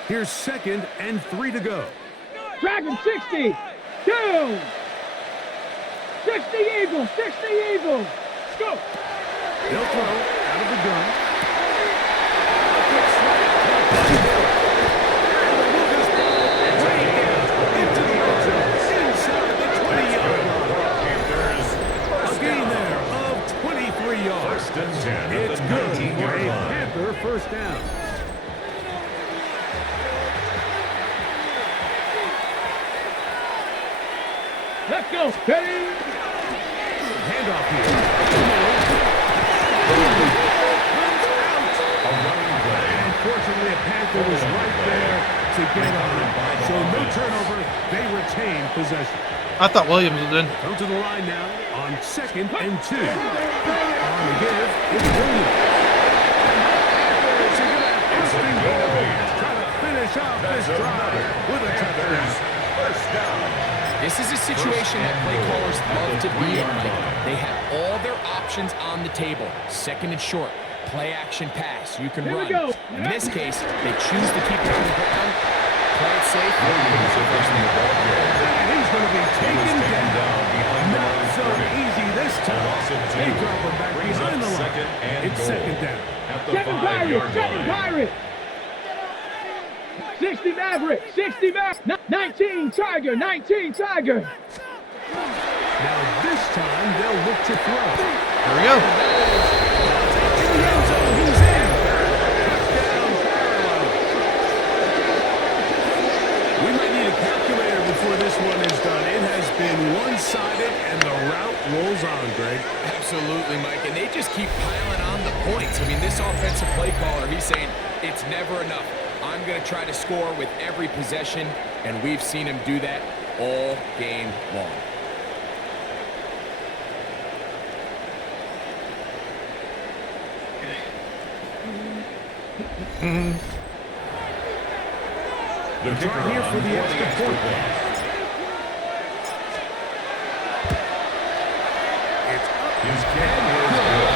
Here's second and 3 to go. Dragon 60. Down. 60 Eagles. 60 Eagles. Let's go. They'll throw out of the gun. Into the red zone, inside the 20-yard line. A gain there of 23 yards. First and 10 at It's the good for 19-yard a line. Panther first down. Let's go. Ready. Handoff here. A running play. Unfortunately, a Panther was right there to get on. So no turnover. They retain possession. I thought Williams was in. Come to the line now on second and 2. On the give, it's Williams. Austin Williams trying to finish off this drive with a touchdown. First down. This is a situation that play callers love to be in, Mike. They have all their options on the table. Second and short, play action pass. You can Here we run. go. In this case, they choose to keep it on the ground, play it safe. Williams addressing the ball carrier. And he's going to be He was taken taken down behind the Not line of so scrimmage. easy this A time. loss of 2. They drop him back Brings behind up the line. second and It's goal. second down. At the Second 5-yard Pirate. Second line. Pirate. 60 Maverick. 60 Maverick. 19 Tiger. 19 Tiger. Now this time they'll look to throw. There we go. In the end zone, he's in. Touchdown, Carolina. We might need a calculator before this one is done. It has been one-sided, and the route rolls on, Greg. Absolutely, Mike. And they just keep piling on the points. I mean, this offensive play caller, he's saying it's never enough. I'm going to try to score with every possession, and we've seen him do that all game long. The kicker Here for on the extra point. It's up. His kick is good.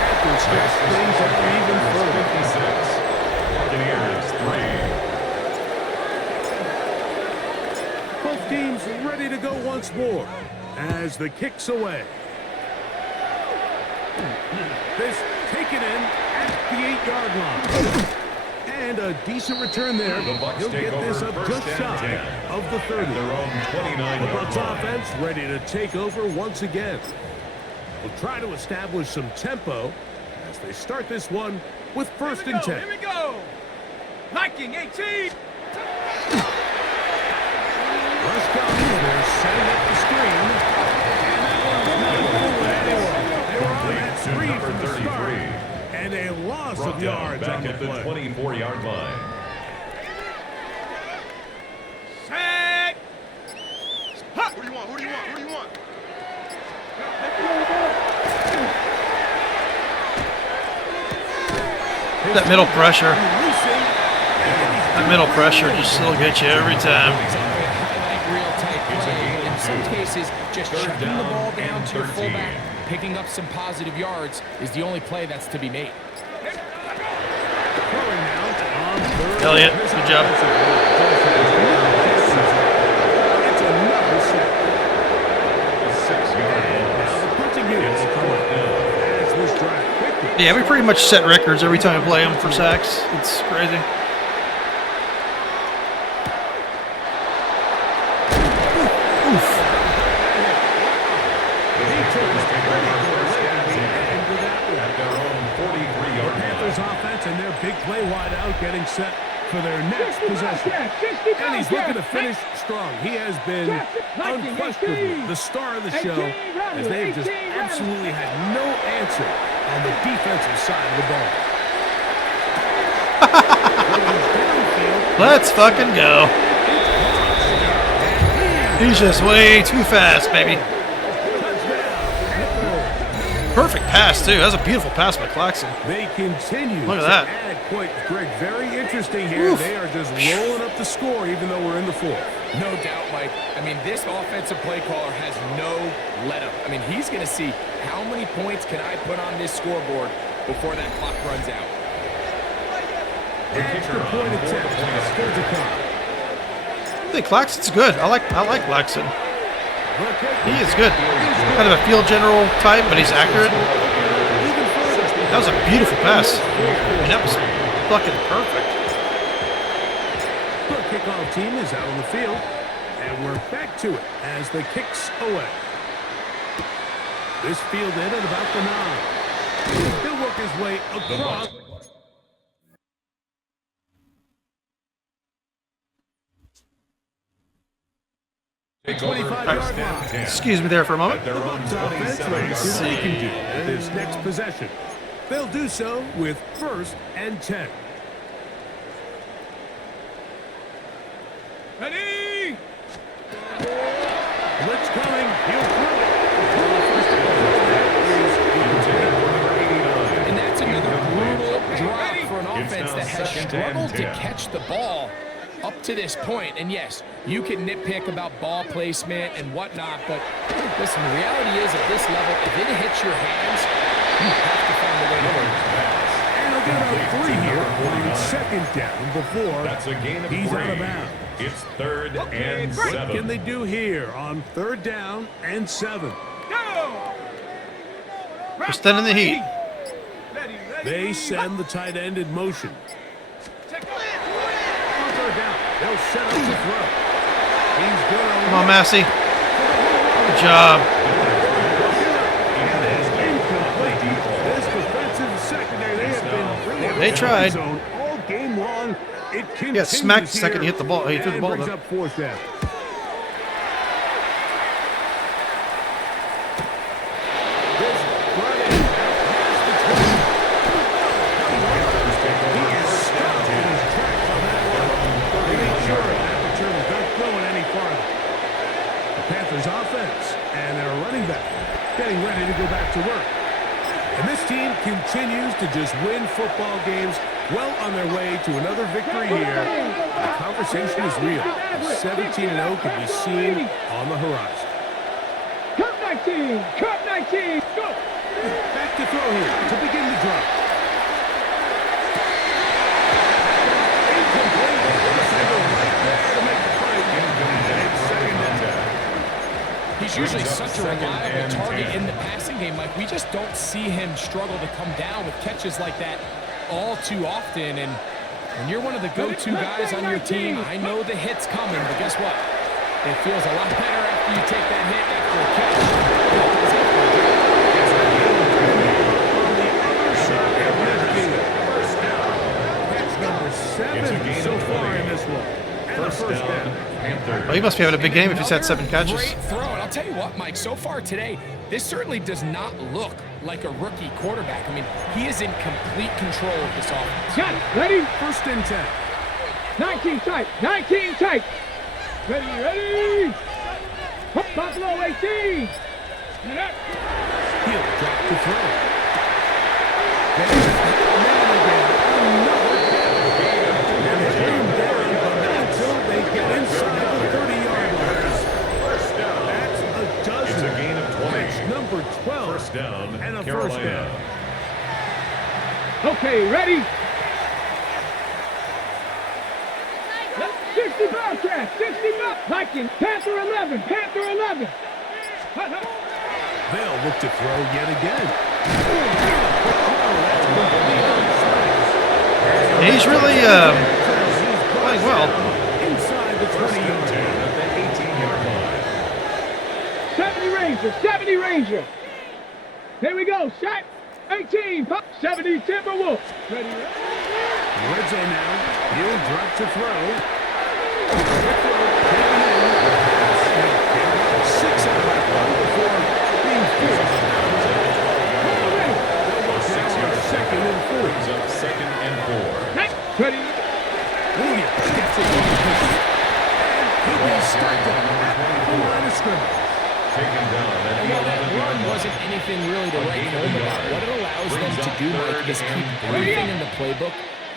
Panthers stretch things out even further. 56. Buccaneers 3. Both teams ready to go once more as the kick's away. This taken in at the 8-yard line. And a decent return there. The Bucs He'll take get this over up first just and shy 10 of the 30. at their own 29-yard The Bucs line. offense ready to take over once again. We'll try to establish some tempo as they start this one with first and 10. Here we go. Viking 18. Rush comes. They're setting up the screen. And that one's not fooling anyone. They were on that screen from the start. And a loss of yards on Back the at the play. 24-yard line. Set. Who do you want? Who do you want? Who do you want? That middle pressure. That middle pressure just still gets you every time. Real tight play. In some cases, just checking the ball down to your fullback, picking up some positive yards is the only play that's to be made. Elliott, good job. It's another sack. A 6-yard Now the punting loss. unit It's will come fourth up down. as this drive quickly. Yeah, we pretty much set records every time we play them for sacks. It's crazy. At their own 43-yard line. Panthers offense and their big play wide out getting set for their next possession. And he's looking to finish strong. He has been unquestionably the star of the show as they've just absolutely had no answer on the defensive side of the ball. Let's fucking go. He's just way too fast, baby. Perfect pass, too. That was a beautiful pass by Claxton. They continue Look at to that. add points. Greg, very interesting here. Oof. They are just rolling up the score even though we're in the fourth. No doubt, Mike. I mean, this offensive play caller has no let-up. I mean, he's going to see how many points can I put on this scoreboard before that clock runs out. Extra point attempt. Still to come. I think Claxton's good. I like Claxton. He is good. Kind of a field general type, but he's accurate. That was a beautiful pass. I mean, that was fucking perfect. The kickoff team is out on the field, and we're back to it as the kick's away. This field in at about the 9. He'll work his way across. Take over 25-yard first and line. 10 Excuse me there for a moment. at their own Bucs offense ready to see what they 27-yard can do line. at this next possession. They'll do so with first and 10. Ready. Blitz coming. He'll throw it. And that's another brutal drop for an It's offense now that has second and struggled to 10. catch the ball up to this point. And yes, you can nitpick about ball placement and whatnot, but listen, the reality is at this level, if it hits your hands, you have to find a way to win. And he'll get a 3 here on second down before That's a gain of he's 3. out of bounds. It's third and What 7. can they do here on third down and 7? Go. We're standing in the heat. Ready. They send the tight end in motion. Check On third down, they'll set up the throw. He's good Come on, Massey. Good job. This defensive secondary, they have been really They tried. zone all game long. It He got continues smacked the second he here hit the ball. He threw the and ball. brings Though. up fourth down. This run in past the 20. He is stopped in his tracks on that one. They make sure that return don't go any farther. The Panthers offense and their running back getting ready to go back to work. And this team continues to just win football games, well on their way to another victory here. The conversation is real. 17-0 can be seen on the horizon. Cut 19. Cut 19. Go. Back to throw here to begin the drop. He's usually such a reliable target in the passing game. Like, we just don't see him struggle to come down with catches like that all too often. And when you're one of the go-to guys on your team, I know the hit's coming, but guess what? It feels a lot better after you take that hit after a catch. On the other side of midfield. That's number 7 so far in this one. And a first down. Well, he must be having a big game if he's had 7 catches. Great throw. And I'll tell you what, Mike, so far today, this certainly does not look like a rookie quarterback. I mean, he is in complete control of this offense. Got it. Ready? First and 10. 19 tight. 19 tight. Ready, ready. Up, Buffalo 18. And up. He'll drop the throw. There's man again. Another down. And it's down, but until they get inside the 30-yard line. First down. That's a dozen. It's a gain of 20. That's number 12. First down, And a Carolina. first down. Okay, ready? 60 Bobcats, 60 Bobcats. Viking, Panther 11, Panther 11. They'll look to throw yet again. He's really playing well. Inside the 20-yard line. At the 18-yard line. 70 Ranger, 70 Ranger. Here we go, shot. 18, pop. 70 Timberwolves. Ready, ready. Red zone now. He'll drop to throw. 6 out of that one before being forced. Second and 4. Brings up second and 4. Next. Ready. Williams gets it on the push. And he'll be stopped at the line of scrimmage. Taken down at And the while that 11-yard run line. wasn't anything really to write home about, what it allows them to do, Mike, is keep everything in the playbook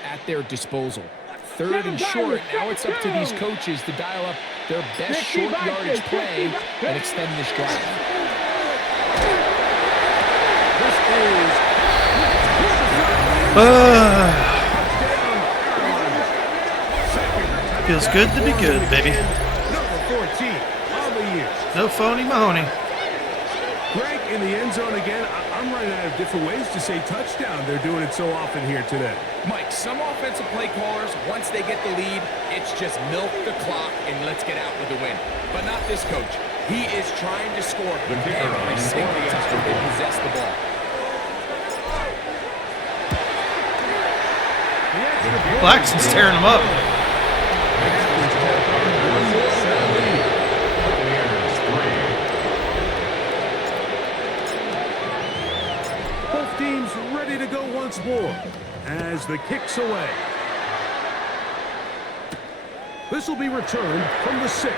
at their disposal. Third and short, now it's up to these coaches to dial up their best short yardage play and extend this drive. This is Feels good to be good, baby. number 14 on the year. No phony Mahoney. Greg in the end zone again. I'm running out of different ways to say touchdown. They're doing it so often here today. Mike, some offensive play callers, once they get the lead, it's just milk the clock and let's get out with the win. But not this coach. He is trying to score The kicker on every single the time extra they point. possess the ball. Blackson's tearing him up. Both teams ready to go once more as the kick's away. This will be returned from the 6.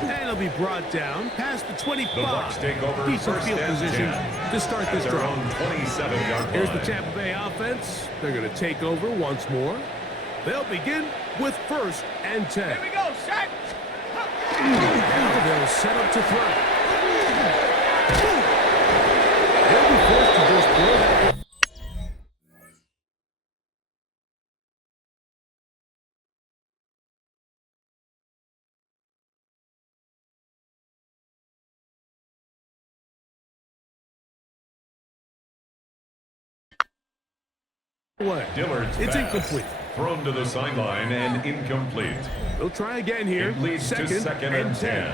And it'll be brought down past the 25. The Bucs take over Decent first field and position 10 to start at this their drive. own 27-yard line. Here's the Tampa Bay offense. They're going to take over once more. They'll begin with first and 10. Here we go, shot. Now they'll set up to throw. They'll be forced to just throw that. Away. Dillard's It's pass. incomplete. Thrown to the sideline and incomplete. They'll try again here. It leads to second and 10.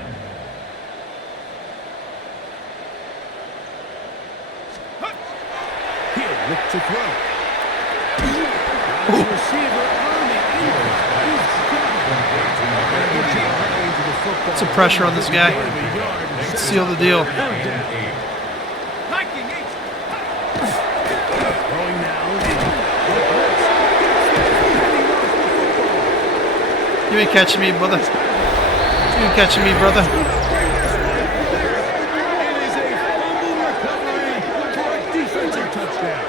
He'll look to throw. The receiver on the Put some pressure on this guy. Seal the deal. Throwing now. You ain't catching me, brother. You ain't catching me, brother. It is a fumble recovery for a defensive touchdown.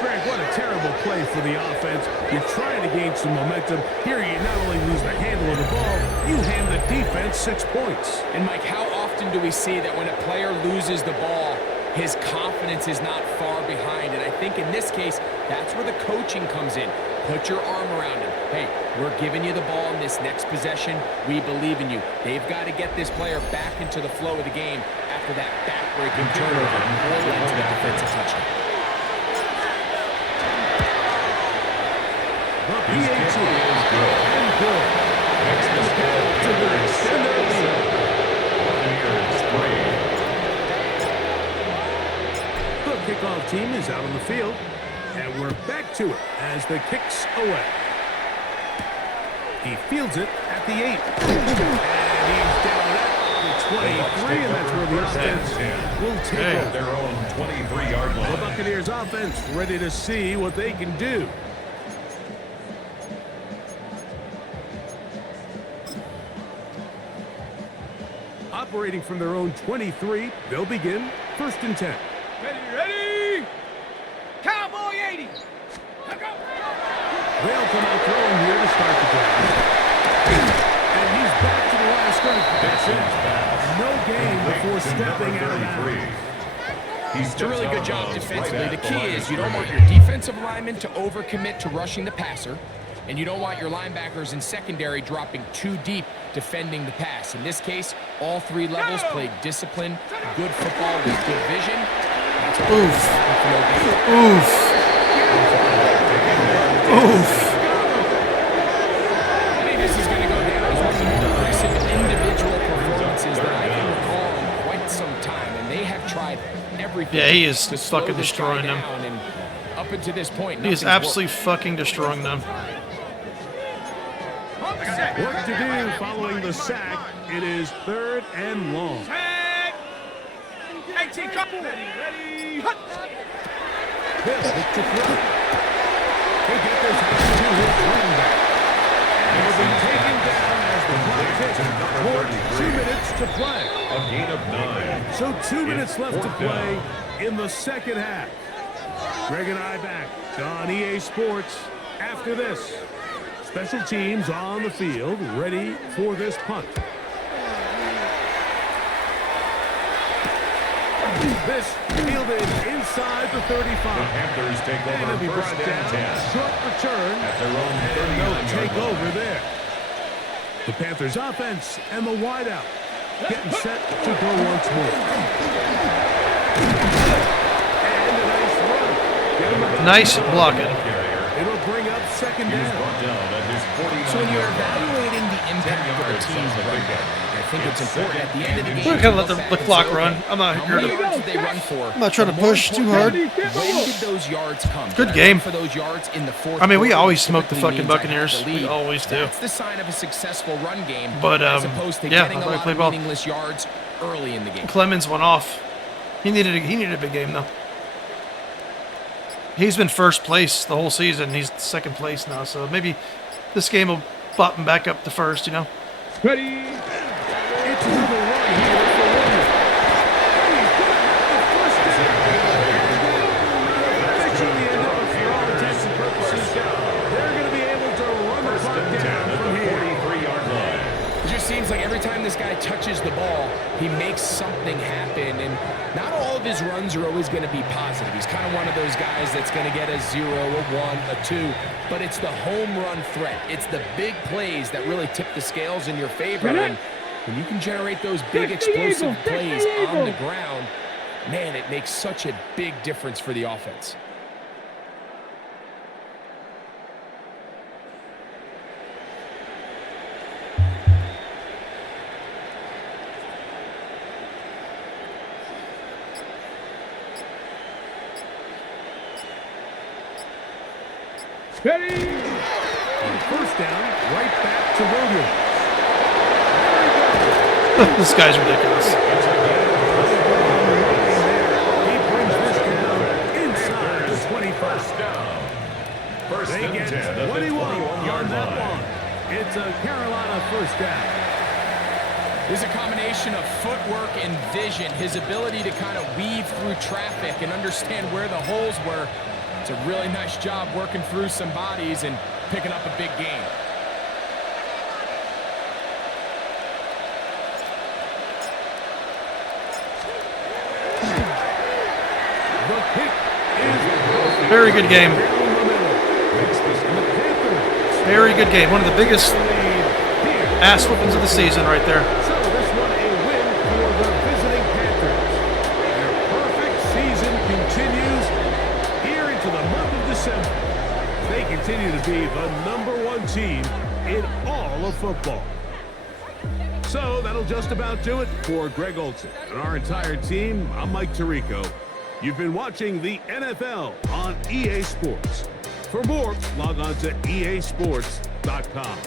Greg, what a terrible play for the offense. You're trying to gain some momentum. Here, you not only lose the handle of the ball, you hand the defense 6 points. And, Mike, how often do we see that when a player loses the ball, his confidence is not far behind? And I think in this case, that's where the coaching comes in. Put your arm around him. Hey, we're giving you the ball in this next possession. We believe in you. They've got to get this player back into the flow of the game after that back-breaking turnover or led to the defensive touchdown. The PAT is good and good. Next is To the extended lead. The kickoff team is out on the field, and we're back to it as the kick's away. He fields it at the 8. And he's down at the 23, and that's where the offense will take over. Their own 23-yard line. The Buccaneers offense ready to see what they can do. Operating from their own 23, they'll begin 1st and 10. Ready? Cowboy 80. They'll come out throwing here to start the drive. And he's back to the line of scrimmage. No gain before stepping out of bounds. It's a really good job defensively. The key is you don't want your defensive linemen to overcommit to rushing the passer, and you don't want your linebackers in secondary dropping too deep defending the pass. In this case, all 3 levels played disciplined, good football with good vision. Oof. Oof. Oof. I think this is going to go down as one of the more impressive individual performances that I can recall in quite some time, and they have tried everything. Yeah, he is to slow fucking this destroying guy them. down, and up until this point, He is nothing's absolutely fucking destroying them. Work to do following the sack. It is 3rd and long. 18, couple. Ready. Bill to throw. They get this to his running back. And will be taken down as the clock ticks. 2 minutes to play. A gain of 9. So 2 minutes left to play in the second half. Greg and I back on EA Sports after this. Special teams on the field, ready for this punt. This fielded inside the 35. The Panthers take And it'll over be brought 1st and down. 10. Short return. At their own And they'll 39-yard take line. over there. The Panthers offense and the wideout getting set to go once more. And a nice run. Get him about Nice blocking. It'll bring up 2nd He was down. brought down at his 49-yard So when you're line. evaluating the impact of a team's run game, I think it's important at the end of the game. We're gonna let the clock run. I'm not How here many to. yards did they run for? I'm not trying to push too hard. When did those yards come? Good Did I game. run for those yards in the 4th I mean, we quarter? always smoke the Typically fucking means I have Buccaneers. the We lead. always do. That's the sign of a successful run game, But, as opposed to yeah, getting I a thought he lot played of well. meaningless yards early in the game. Clemens went off. He needed a big game though. He's been 1st place the whole season. He's 2nd place now, so maybe this game will bop him back up to 1st. You know. Ready. It's another run here for Williams. He's got the first down. Officially enough for all intents and purposes. They're going to be able to run the clock down from here. 43-yard line. It just seems like every time this guy touches the ball, he makes something happen, and not all of his runs are always going to be positive. He's kind of one of those guys that's going to get a 0, a 1, a 2, but it's the home run threat. It's the big plays that really tip the scales in your favor, and when you can generate those big explosive plays on the ground, man, it makes such a big difference for the offense. Ready. On 1st down, right back to Williams. This guy's ridiculous. He brings this down inside the 21st. First They and get 10 at the 21 on 21-yard that line. one. It's a Carolina 1st down. There's a combination of footwork and vision, his ability to kind of weave through traffic and understand where the holes were. It's a really nice job working through some bodies and picking up a big gain. The kick is Very good game. Very good game. One of the biggest ass whoopings of the season right there. So this one a win for the visiting Panthers. Their perfect season continues here into the month of December. They continue to be the #1 team in all of football. So that'll just about do it for Greg Olson and our entire team. I'm Mike Tirico. You've been watching the NFL on EA Sports. For more, log on to easports.com.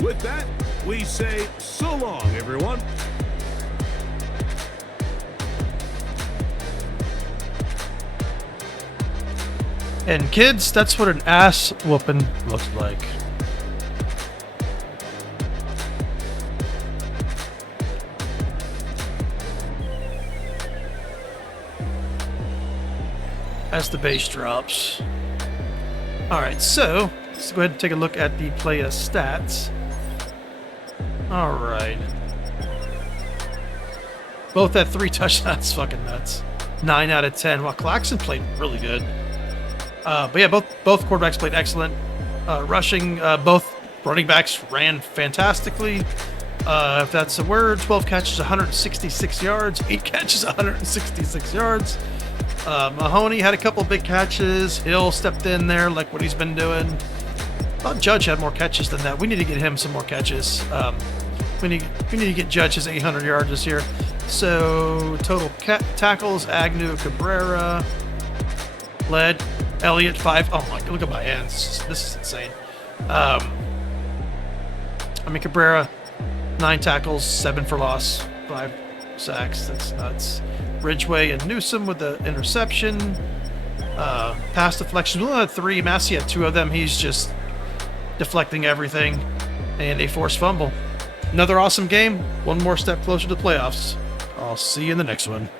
With that, we say so long, everyone. And kids, that's what an ass whooping looks like. As the bass drops. Alright, so let's go ahead and take a look at the player stats. Alright. Both had 3 touchdowns, fucking nuts. 9 out of 10. Well, Claxton played really good. But yeah, both quarterbacks played excellent. Rushing, both running backs ran fantastically. If that's a word, 12 catches, 166 yards. 8 catches, 166 yards. Mahoney had a couple big catches. Hill stepped in there like what he's been doing. I thought Judge had more catches than that. We need to get him some more catches. We need to get Judge his 800 yards this year. So total tackles: Agnew, Cabrera, led Elliott 5. Oh my! Look at my hands. This is insane. Cabrera 9 tackles, 7 for loss, 5 sacks. That's nuts. Ridgeway and Newsom with the interception. Pass deflections. We only had 3. Massey had 2 of them. He's just deflecting everything. And a forced fumble. Another awesome game. One more step closer to the playoffs. I'll see you in the next one.